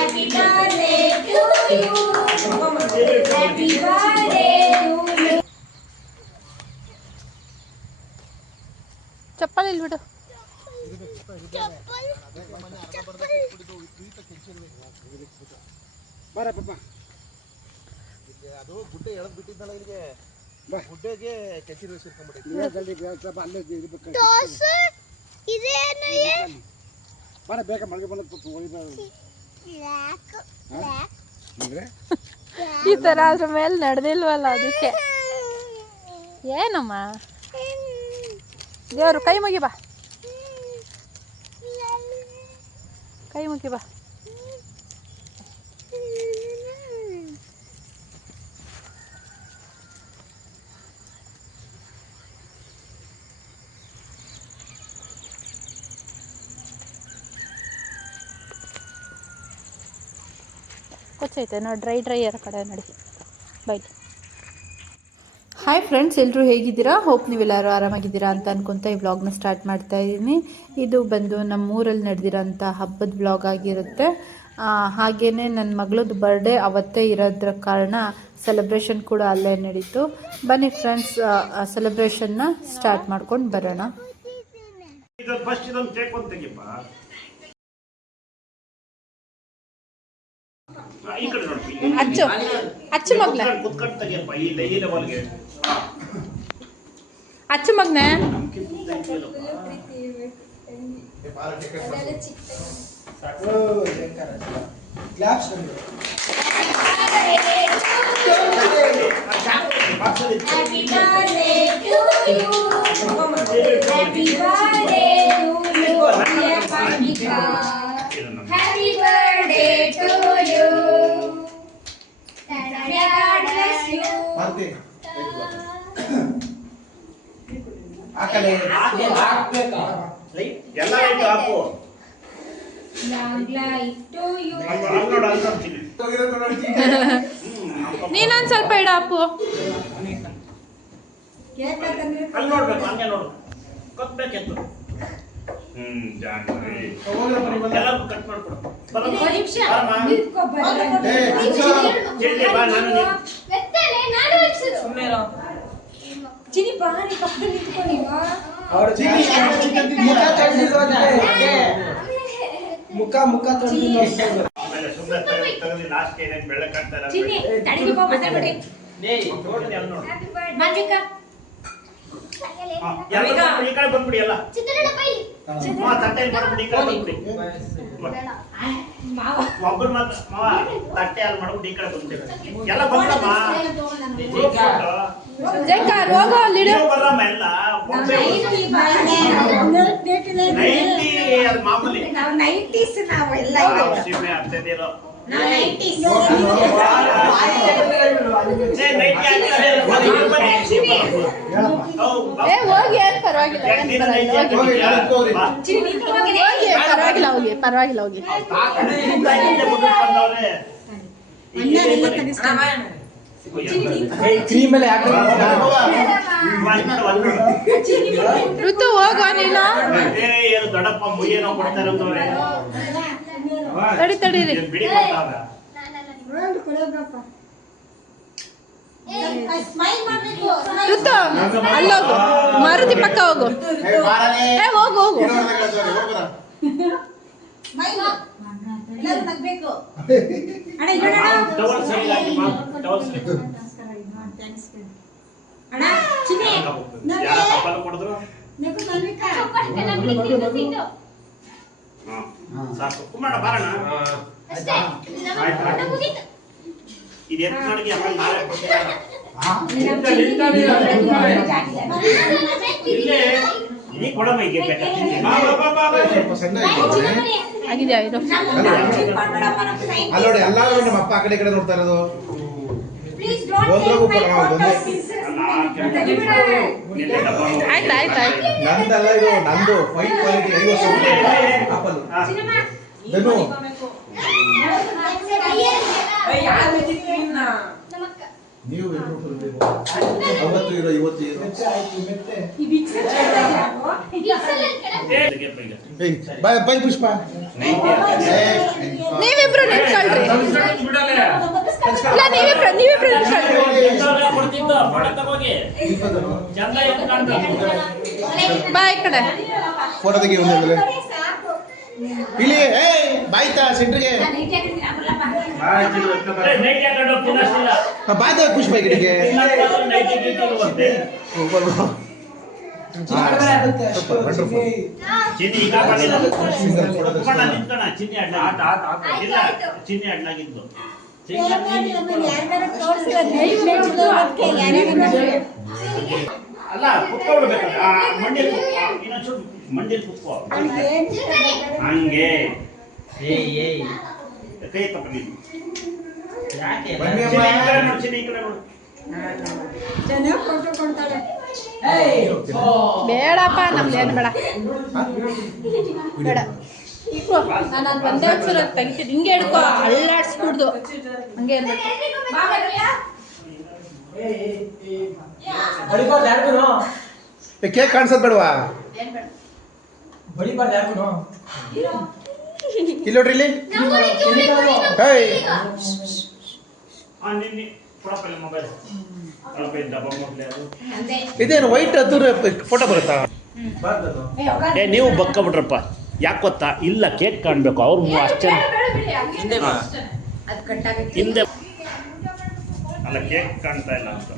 Happy birthday to you. Happy birthday to you. ಚಪ್ಪಲ್ ಇಲ್ಲಿ ಬಿಡು. ಬಾರ ಪಾಪ. ಅದು ಗುಡ್ಡೆ ಎಳೆದು ಬಿಟ್ಟಿದ್ದಲ್ಲ ಇಲ್ಲಿಗೆ. ಗುಡ್ಡೆಗೆ ಕೆಸರು ಸೇರ್ಕೊಂಡ್ಬಿಟ್ಟಿದೆ. ಬಾರ ಬೇಗ ಮಳೆಗೆ ಬಂದ ಈ ತರ ಅದ್ರ ಮೇಲೆ ನಡೆದಿಲ್ವಲ್ಲ ಅದಕ್ಕೆ. ಏನಮ್ಮ ದೇವ್ರು ಕೈ ಮುಗಿ ಬಾ, ಕೈ ಮುಗಿ ಬಾ. ಕೊಚ್ಚೈತೆ ನೋಡಿ, ಡ್ರೈ ಇರೋ ಕಡೆ ನೋಡಿ. ಬೈ. ಹಾಯ್ ಫ್ರೆಂಡ್ಸ್, ಎಲ್ಲರೂ ಹೇಗಿದ್ದೀರಾ? ಹೋಪ್ ನೀವೆಲ್ಲರೂ ಆರಾಮಾಗಿದ್ದೀರಾ ಅಂತ ಅನ್ಕೊತ ಈ ವ್ಲಾಗ್ನ ಸ್ಟಾರ್ಟ್ ಮಾಡ್ತಾ ಇದ್ದೀನಿ. ಇದು ಬಂದು ನಮ್ಮ ಊರಲ್ಲಿ ನಡೆದಿರೋಂಥ ಹಬ್ಬದ ವ್ಲಾಗ್ ಆಗಿರುತ್ತೆ. ಹಾಗೆಯೇ ನನ್ನ ಮಗಳದ್ದು ಬರ್ಡೇ ಅವತ್ತೇ ಇರೋದ್ರ ಕಾರಣ ಸೆಲೆಬ್ರೇಷನ್ ಕೂಡ ಅಲ್ಲೇ ನಡೀತು. ಬನ್ನಿ ಫ್ರೆಂಡ್ಸ್, ಸೆಲೆಬ್ರೇಷನ್ನ ಸ್ಟಾರ್ಟ್ ಮಾಡ್ಕೊಂಡು ಬರೋಣ. ಅಚ್ಚು ಅಚ್ಚು ಮಗ್ನ, ಅಚ್ಚು ಮಗ್ನ. Happy birthday to you. Happy birthday to you, dear Pandita. Happy birthday to you. God bless you. ಆಕಲೆ ಹಾಕ್ಬೇಕಾ ಎಲ್ಲ ಆಯ್ತು ಹಾಕು. Long life to you. ನೀನೊಂದು ಸ್ವಲ್ಪ ಇಡ ಅಪ್ಪು. ಅಲ್ಲಿ ನೋಡ್ಬೇಕು, ಹಂಗೆ ನೋಡು, ಕೊತ್ಬೇಕೆತ್ತು. ಎಲ್ಲರೂ ಕಟ್ ಮಾಡ್ಕೊಡು. ಚಿನಿ ಬಾರಿ ಪಕ್ಕದಲ್ಲಿ ನಿಂತ್ಕೊಳ್ಳಿ. ಮುಖ ಬಂದ್ಬಿಡಿ ಎಲ್ಲ ಒಬ್ಬರು ಮಾತ್ರ ಮಾವ ತಟ್ಟೆ ಅಲ್ಲಿ ಮಾಡ್ಬಿಟ್ಟು ಈ ಕಡೆ ಬಂದ್ಬಿಡಿ ಎಲ್ಲ ಬಂದ್ರಮ್ಮ. ಬರಮ್ಮ ಎಲ್ಲ ಅದು ಮಾಮೂಲಿ. ಸೀಮೆ ಆಗ್ತದಿರೋ ಪರವಾಗಿಲ್ಲ ಹೋಗಿ. ಋತು ಹೋಗುವ ನೀನು. ದೊಡ್ಡಪ್ಪ ಮುಯ್ಯನೋ ಕೊಡ್ತಾರೆ ತಡೀರಿ. ಋತು ಅಲ್ಲೋಗು, ಮಾರುತಿ ಪಕ್ಕ ಹೋಗು. ಹೋಗು. ಸಾಕು ಕುಮಾರ ಬಾರಣ. ಇದು ಎಷ್ಟು ನನಗೆ ಇಲ್ಲೇ ನೀ ಕೊಡಮ್ಮ ಈಗ ಅಲ್ಲೋಡಿ ಎಲ್ಲಾರು ನಮ್ಮ ಅಪ್ಪ ಆ ಕಡೆ ಕಡೆ ನೋಡ್ತಾ ಇರೋದು. ನಂದಲ್ಲ ಇದು, ನಂದು ಫೈನ್ ಕ್ವಾಲಿಟಿ 5 ವರ್ಷ ಆಪಲ್ ನೀವು ಅವತ್ತು ಇರೋ ಇವತ್ತು ಇರೋ ಬೈ ಪುಷ್ಪ ನೀವಿಬ್ರು ನಿಂತ್ಕೊಳ್ರಿ. ಇಲ್ಲ, ನೀವಿಬ್ರು ನಿಂತ್ಕೊಳ್ರಿ. ಬಾ ಈ ಕಡೆ. ಫೋಟೋ ತೆಗಿ ಒಂದೇ ಇಲ್ಲಿ ಬಾಯ್ತಾ ಸೆಂಟ್ರಿಗೆ ಬಾಯ್ತ ಪುಷ್ಪ ಗಿಡಿಗೆ ಅಲ್ಲ ಕುತ್ಕೊಳ್ಬೇಕು ಮಂಡಿಯಲ್ಲಿ ಮಂಡಿಯಲ್ಲಿ ಕುತ್ಕೋ ಹಂಗೆ ಕೈ ತಪ್ಪಿ ಬೇಡಪ್ಪ, ನಮ್ದೇನು ಬೇಡ ಬೇಡ. ನಾನು ಒಂದೇ ಒಂದ್ಸಲ ತೆಗಿತೀನಿ. ಹಿಂಗೆ ಹಿಡ್ಕೊ, ಅಳ್ಳಾಡ್ಸ್ಬಿಡ್ದು. ಹಂಗೆ ಇರ್ಬೇಕು. ಕೇಕ್ ಕಾಣಿಸೋದ್ ಬೇಡವಾ? ಇಲ್ಲಿ ನೋಡ್ರಿ ಇಲ್ಲಿ ಇದೇನು ವೈಟ್ ಅದು ಫೋಟೋ ಬರುತ್ತಾ? ನೀವು ಬಕ್ಕ ಬಿಡ್ರಪ್ಪ. ಯಾಕೆ ಗೊತ್ತಾ? ಇಲ್ಲ, ಕೇಕ್ ಕಾಣಬೇಕು. ಅವ್ರು ಅಷ್ಟೇ ಹಿಂದೆ ಅಲ್ಲ, ಕೇಕ್ ಕಾಣ್ತಾ ಇಲ್ಲ ಅಂತ.